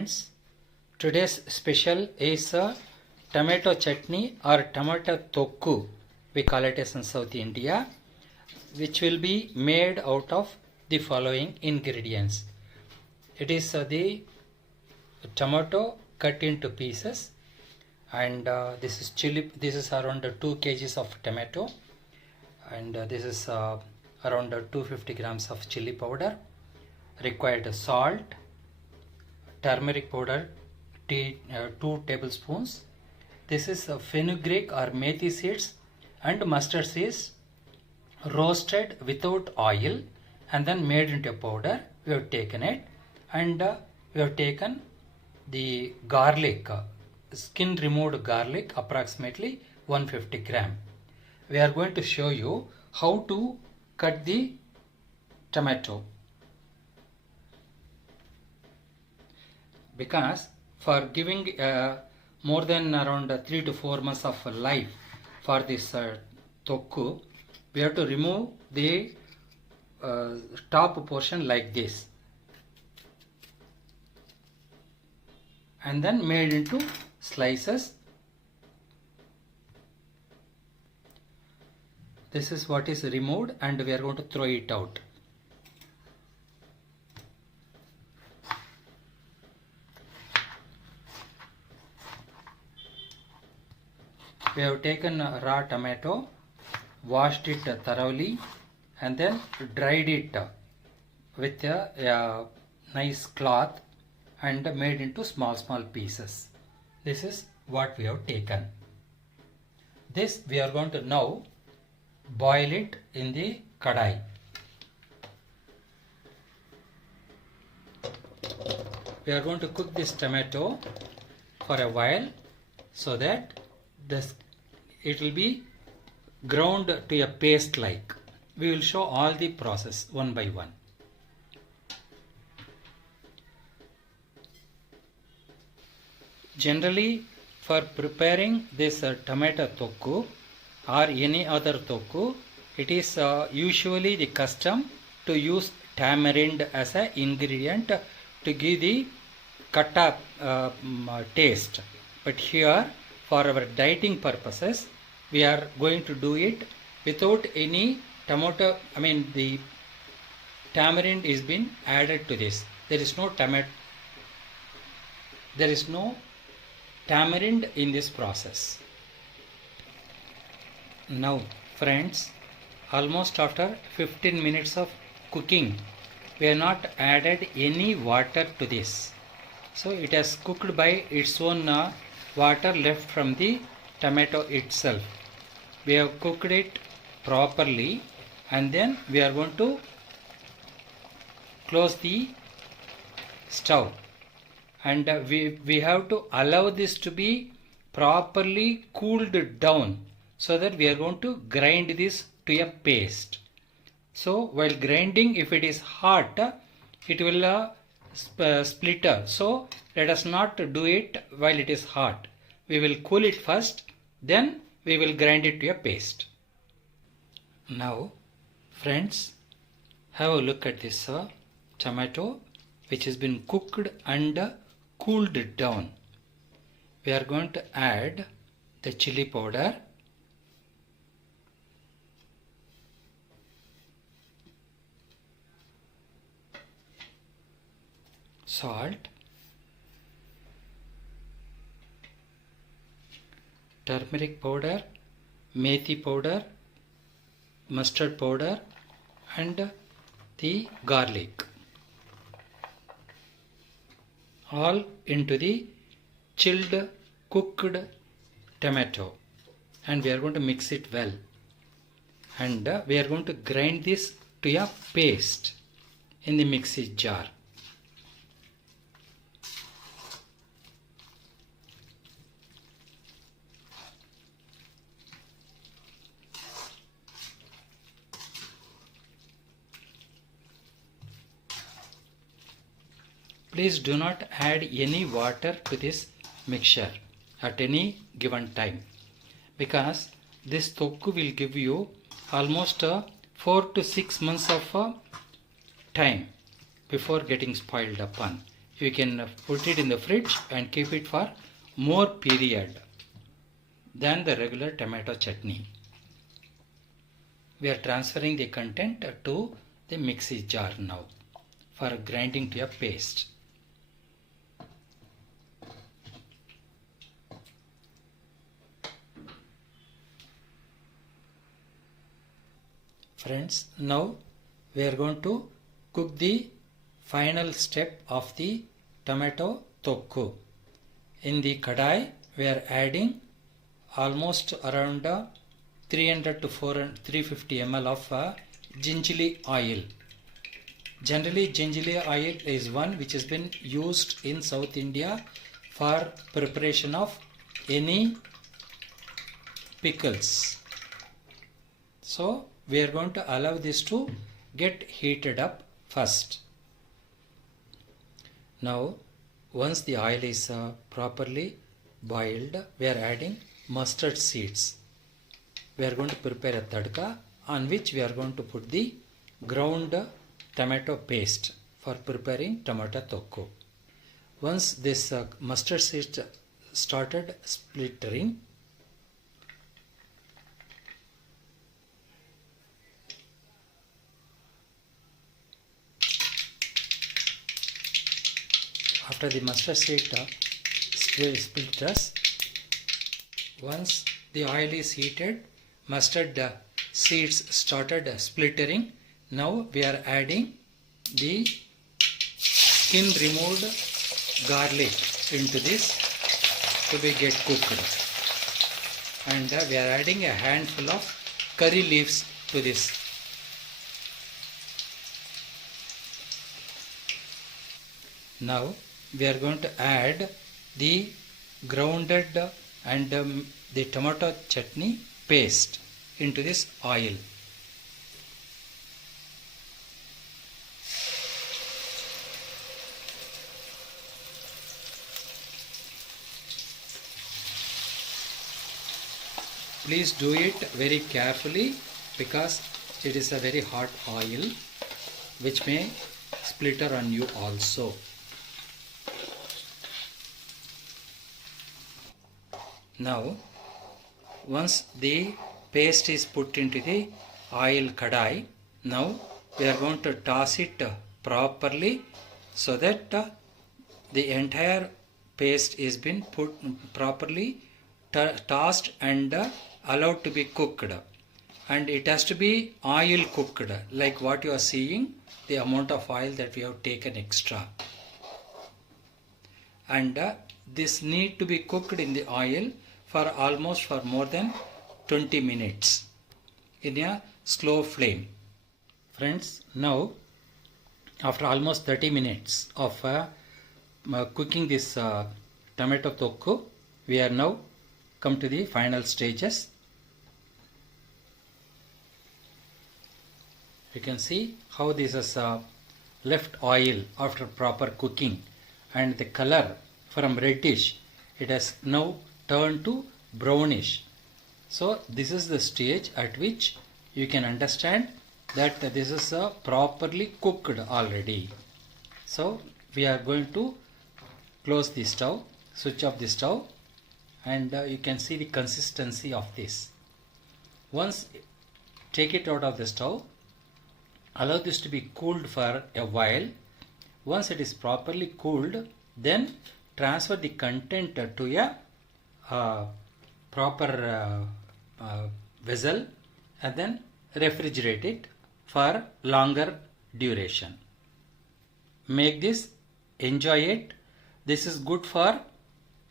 friends, today's special is tomato chutney or tomato thokku, we call it as in South India, which will be made out of the following ingredients. It is the tomato cut into pieces, and this is chili. This is around 2 kgs of tomato, and this is around 250 grams of chili powder. Required salt, turmeric powder 2 tablespoons. This is fenugreek or methi seeds and mustard seeds roasted without oil and then made into a powder. We have taken it, and we have taken the garlic, skin removed garlic, approximately 150 gram. We are going to show you how to cut the tomato, because for giving more than around 3 to 4 months of life for this thokku, we have to remove the top portion like this and then made into slices. This is what is removed, and we are going to throw it out. We have taken raw tomato, washed it thoroughly, and then dried it with a nice cloth and made into small pieces. This is what we have taken. This we are going to now boil it in the kadai. We are going to cook this tomato for a while so that it will be ground to a paste like. We will show all the process one by one. Generally, for preparing this tomato thokku or any other thokku, it is usually the custom to use tamarind as an ingredient to give the katta taste. But here, for our dieting purposes, we are going to do it without any tomato. The tamarind is been added to this. There is no tamarind in this process. Now friends, almost after 15 minutes of cooking, we have not added any water to this. So it has cooked by its own water left from the tomato itself. We have cooked it properly, and then we are going to close the stove, and we have to allow this to be properly cooled down, so that we are going to grind this to a paste. So while grinding, if it is hot, it will splitter. So let us not do it while it is hot. We will cool it first, then we will grind it to a paste. Now friends, have a look at this tomato which has been cooked and cooled down. We are going to add the chili powder, salt, turmeric powder, methi powder, mustard powder, and the garlic, all into the chilled cooked tomato, and we are going to mix it well, and we are going to grind this to a paste in the mixie jar. Please do not add any water to this mixture at any given time, because this thokku will give you almost 4 to 6 months of time before getting spoiled upon. you can put it in the fridge and keep it for more period than the regular tomato chutney. We are transferring the content to the mixie jar now for grinding to a paste. Friends, now we are going to cook the final step of the tomato thokku. In the kadai, we are adding almost around 300 to 350 ml of gingerly oil. Generally, gingerly oil is one which has been used in South India for preparation of any pickles. So, we are going to allow this to get heated up first. Now, once the oil is properly boiled, we are adding mustard seeds. We are going to prepare a tadka on which we are going to put the ground tomato paste for preparing tomato thokku. Once this mustard seeds started splittering, after the mustard seed splitters, once the oil is heated, mustard seeds started splittering. Now we are adding the skin removed garlic into this to be get cooked, and we are adding a handful of curry leaves to this. Now we are going to add the grounded and the tomato chutney paste into this oil. Please do it very carefully because it is a very hot oil which may splitter on you also. Now, once the paste is put into the oil kadai, now we are going to toss it properly so that the entire paste is been put properly tossed and allowed to be cooked, and it has to be oil cooked like what you are seeing, the amount of oil that we have taken extra, and this need to be cooked in the oil for almost for more than 20 minutes in a slow flame. Friends, now after almost 30 minutes of cooking this tomato thokku, we are now come to the final stages. You can see how this is left oil after proper cooking, and the color from reddish, it has now turned to brownish. So this is the stage at which you can understand that this is properly cooked already. So we are going to close the stove, switch off the stove, and you can see the consistency of this. Once take it out of the stove, allow this to be cooled for a while. Once it is properly cooled, then transfer the content to a proper vessel and then refrigerate it for longer duration. Make this, enjoy it. This is good for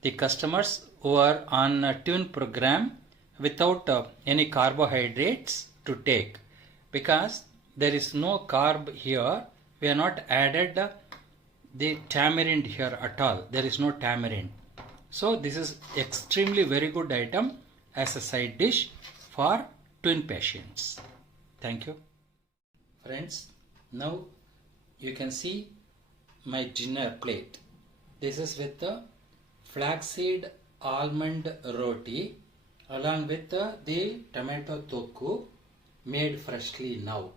the customers who are on a tune program without any carbohydrates to take, because there is no carb here. We are not added the tamarind here at all. There is no tamarind. So this is extremely very good item as a side dish for twin patients. Thank you. Friends, now you can see my dinner plate. This is with the flaxseed almond roti along with the tomato thokku made freshly now.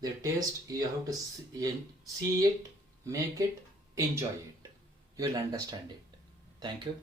The taste, you have to see it, make it, enjoy it. You will understand it. Thank you.